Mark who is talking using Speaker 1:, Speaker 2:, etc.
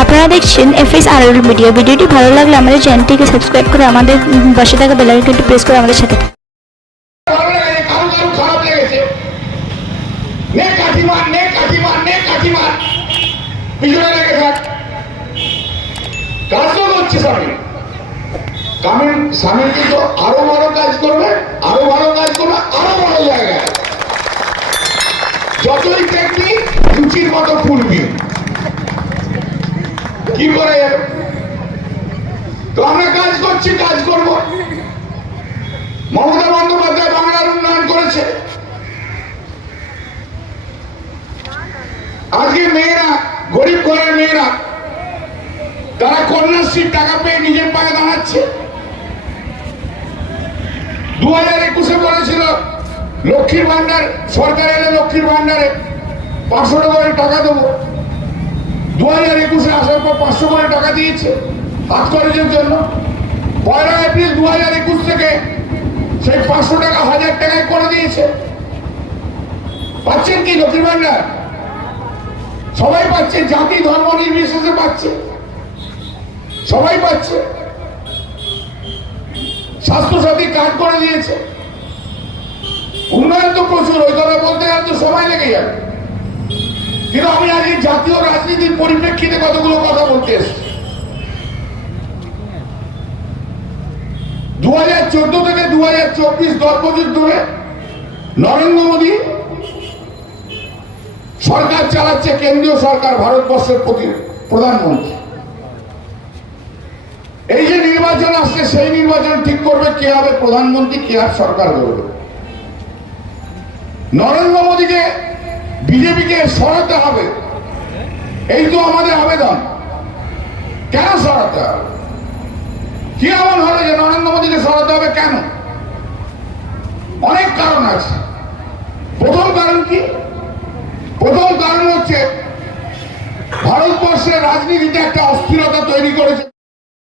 Speaker 1: আপনারা দেখছেন এফএস আর মিডিয়া। ভিডিওটি ভালো লাগলে আমাদের চ্যানেলটিকে সাবস্ক্রাইব করে আমাদের পাশে থাকা বেল আইকনটি প্রেস করে আমাদের সাথে
Speaker 2: যতই দেখবি লুচির মতো ফুলবি কি করে? তো আমরা কাজ করছি, কাজ করব। মমতা বন্দ্যোপাধ্যায় বাংলার উন্নয়ন করেছে। আজকে মেয়েরা, গরিব ঘরের মেয়েরা, তারা কন্যাশ্রীর টাকা পেয়ে নিজের পায়ে দাঁড়াচ্ছে। দু হাজার একুশে বলেছিল লক্ষ্মীর ভান্ডার সরকার এলে লক্ষ্মীর ভান্ডারে পাঁচশো টাকা টাকা দেবো। দু হাজার একুশে আসার পর পাঁচশো করে টাকা দিয়েছে হাত খরচের জন্য। পয়লা এপ্রিল দু হাজার একুশ থেকে সেই পাঁচশো টাকা হাজার টাকায় করে দিয়েছে। পাচ্ছেন কি লক্ষ্মীর ভান্ডার? সবাই পাচ্ছে, জাতি ধর্ম নির্বিশেষে পাচ্ছে। সবাই পাচ্ছে। স্বাস্থ্যসাথী কার্ড করে দিয়েছে। উন্নয়ন তো প্রচুর, ওই কথা বলতে গেলে তো সময় লেগে যাবে। কিন্তু আমি আজকে জাতীয় রাজনীতির পরিপ্রেক্ষিতে কতগুলো কথা বলতে দু হাজার চোদ্দ থেকে দু হাজার চব্বিশ দশ ধরে নরেন্দ্র মোদী সরকার চালাচ্ছে কেন্দ্রীয় সরকার ভারতবর্ষের প্রতি প্রধানমন্ত্রী। এই যে নির্বাচন আসছে, সেই নির্বাচন ঠিক করবে কে হবে প্রধানমন্ত্রী, কে আর সরকার করবে নরেন্দ্র মোদীকে বিজেপিকে সরাতে হবে। এই তো আমাদের আবেদন। কেন সরাতে হবে? কি এমন হলো যে নরেন্দ্র মোদীকে সরাতে হবে কেন? অনেক কারণ আছে। প্রথম কারণ কি? প্রথম কারণ হচ্ছে ভারতবর্ষের রাজনীতিতে একটা অস্থিরতা তৈরি করেছে।